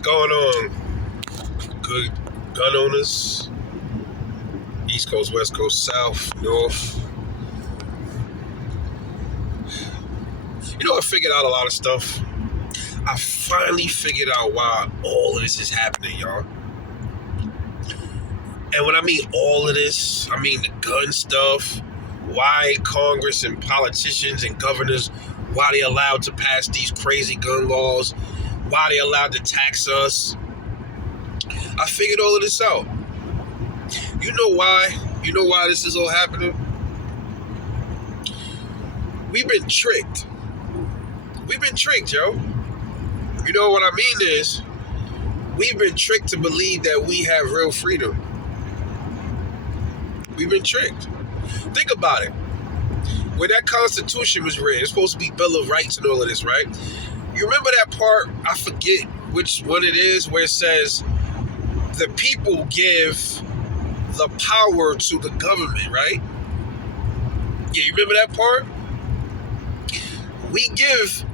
What's going on, good gun owners? East Coast, West Coast, South, North. You know, I figured out a lot of stuff. I finally figured out why all of this is happening, y'all. And when I mean all of this, I mean the gun stuff, why Congress and politicians and governors, why they allowed to pass these crazy gun laws, why they allowed to tax us. I figured all of this out. You know why? You know why this is all happening? We've been tricked. We've been tricked, yo. You know what I mean is, we've been tricked to believe that we have real freedom. We've been tricked. Think about it. When that Constitution was written, it's supposed to be Bill of Rights and all of this, right? You remember that part, I forget which one it is, where it says, the people give the power to the government, right? Yeah, you remember that part? We give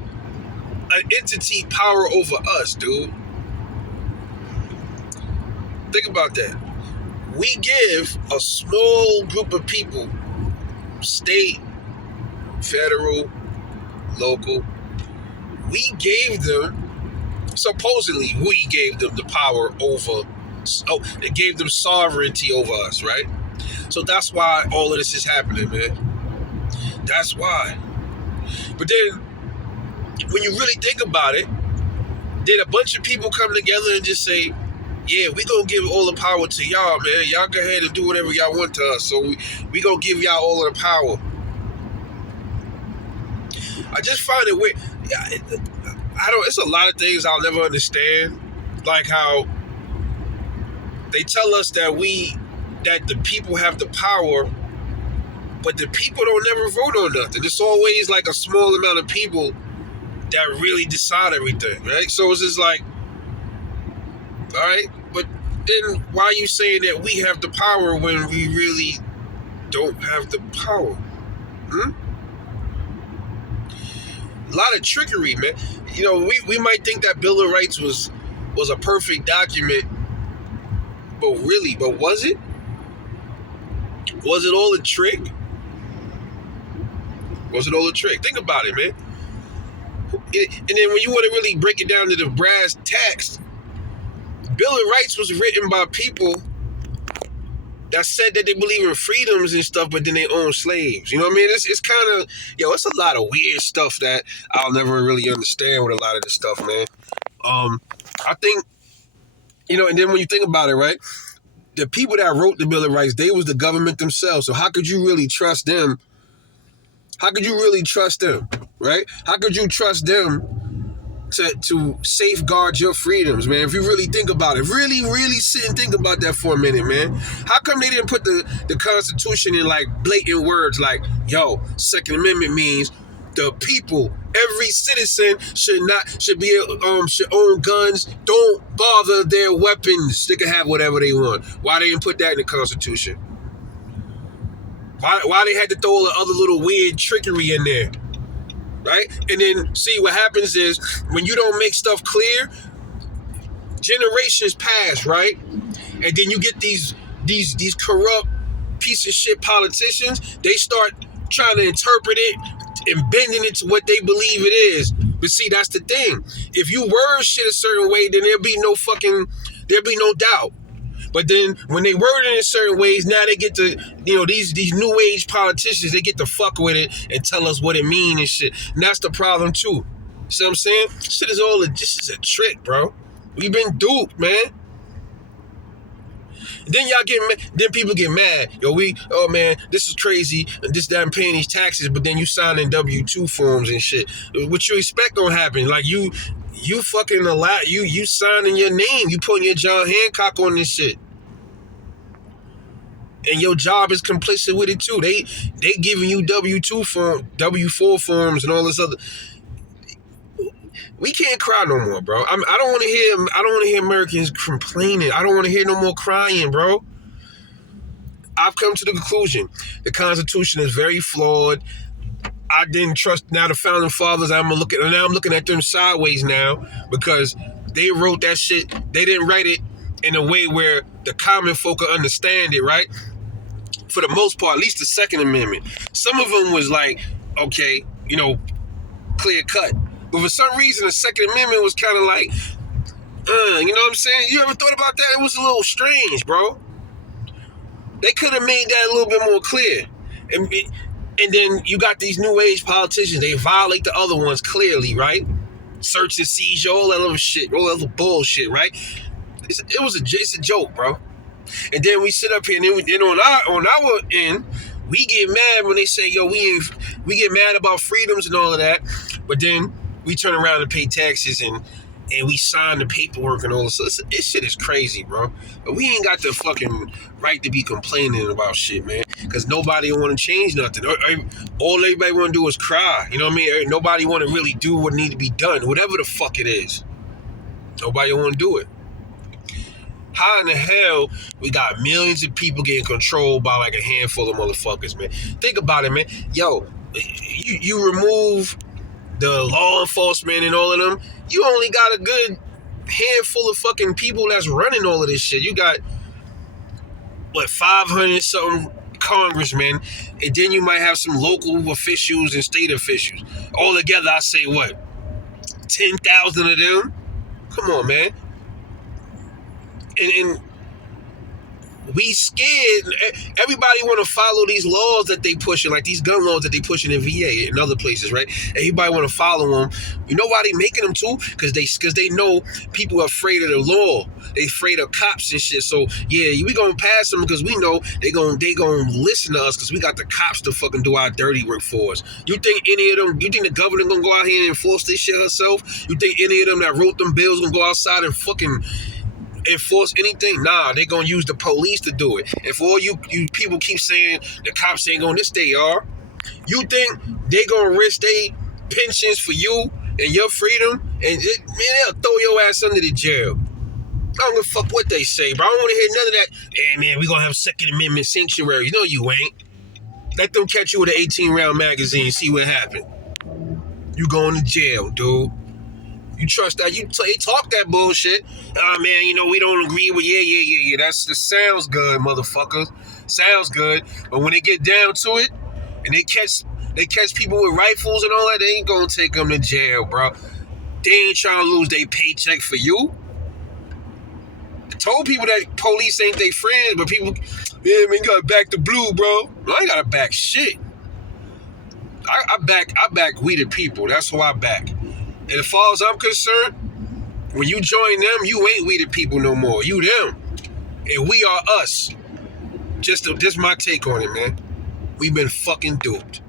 an entity power over us, dude. Think about that. We give a small group of people, state, federal, local, we gave them, supposedly we gave them the power over, it gave them sovereignty over us, right? So that's why all of this is happening, man. That's why. But then, when you really think about it, did a bunch of people come together and just say, yeah, we gonna give all the power to y'all, man. Y'all go ahead and do whatever y'all want to us. So we gonna give y'all all of the power. I just find it weird. It's a lot of things I'll never understand. Like how they tell us that the people have the power, but the people don't never vote on nothing. It's always like a small amount of people that really decide everything, right? So it's just like, all right, but then why are you saying that we have the power when we really don't have the power? A lot of trickery, man. You know, we might think that Bill of Rights was a perfect document, but was it? Was it all a trick? Was it all a trick? Think about it, man. And then when you want to really break it down to the brass tacks, Bill of Rights was written by people that said that they believe in freedoms and stuff, but then they own slaves. You know what I mean? It's kind of, it's a lot of weird stuff that I'll never really understand with a lot of this stuff, man. I think, and then when you think about it, right? The people that wrote the Bill of Rights, they was the government themselves. So how could you really trust them? How could you really trust them, right? How could you trust them to safeguard your freedoms, man? If you really think about it, really sit and think about that for a minute, man. How come they didn't put the Constitution in like blatant words like, Second Amendment means the people, every citizen should own guns. Don't bother their weapons. They can have whatever they want. Why they didn't put that in the Constitution? Why they had to throw all the other little weird trickery in there? Right? And then see what happens is when you don't make stuff clear, generations pass, right? And then you get these corrupt piece of shit politicians, they start trying to interpret it and bending it to what they believe it is. But see, that's the thing. If you word shit a certain way, then there'll be no doubt. But then when they word it in certain ways, now they get to, these new age politicians, they get to fuck with it and tell us what it means and shit. And that's the problem too. See what I'm saying? Shit is this is a trick, bro. We've been duped, man. And then then people get mad. This is crazy. And this, that, I'm paying these taxes, but then you signing W-2 forms and shit. What you expect gonna happen? Like you fucking allow, you signing your name. You putting your John Hancock on this shit. And your job is complicit with it too. They giving you W4 forms and all this other. We can't cry no more, bro. I don't want to hear Americans complaining. I don't want to hear no more crying, bro. I've come to the conclusion the Constitution is very flawed. I didn't trust now the founding fathers. Now I'm looking at them sideways now because they wrote that shit. They didn't write it in a way where the common folk could understand it, right? For the most part, at least the Second Amendment. Some of them was like, okay, clear cut. But for some reason, the Second Amendment was kind of like, you know what I'm saying? You ever thought about that? It was a little strange, bro. They could have made that a little bit more clear. And then you got these new age politicians. They violate the other ones clearly, right? Search and seizure, all that other shit, all that other bullshit, right? It's a joke, bro. And then we sit up here, and then on our end, we get mad when they say, yo, we get mad about freedoms and all of that, but then we turn around and pay taxes and we sign the paperwork and all this. This shit is crazy, bro. But we ain't got the fucking right to be complaining about shit, man, because nobody want to change nothing. All everybody want to do is cry. You know what I mean? Nobody want to really do what needs to be done, whatever the fuck it is. Nobody want to do it. How in the hell we got millions of people getting controlled by like a handful of motherfuckers, man? Think about it, man. Yo, you remove the law enforcement and all of them, you only got a good handful of fucking people that's running all of this shit. You got, 500 something congressmen, and then you might have some local officials and state officials. All together, I say, 10,000 of them? Come on, man. And we scared. Everybody want to follow these laws that they pushing, like these gun laws that they pushing in VA and other places, right? Everybody want to follow them. You know why they making them too? Because they know people are afraid of the law. They afraid of cops and shit. So yeah, we gonna pass them because we know they gonna listen to us because we got the cops to fucking do our dirty work for us. You think any of them? You think the governor gonna go out here and enforce this shit herself? You think any of them that wrote them bills gonna go outside and fucking enforce anything? Nah, they gonna use the police to do it. And for all you people keep saying the cops ain't gonna, this they are. You think they gonna risk their pensions for you and your freedom? And man, they'll throw your ass under the jail. I don't give a fuck what they say, bro. I don't want to hear none of that. Hey man, we gonna have Second Amendment sanctuary. No, you ain't. Let them catch you with an 18-round magazine, see what happened. You going to jail, dude. You trust that? They talk that bullshit. Man, we don't agree with, yeah. That sounds good, motherfuckers. Sounds good. But when they get down to it, and they catch people with rifles and all that, they ain't gonna take them to jail, bro. They ain't trying to lose their paycheck for you. I told people that police ain't their friends, but people, yeah, man, you gotta back the blue, bro. I ain't gotta back shit. I back we the people. That's who I back. And as far as I'm concerned, when you join them, you ain't we the people no more. You them. And we are us. Just my take on it, man. We've been fucking duped.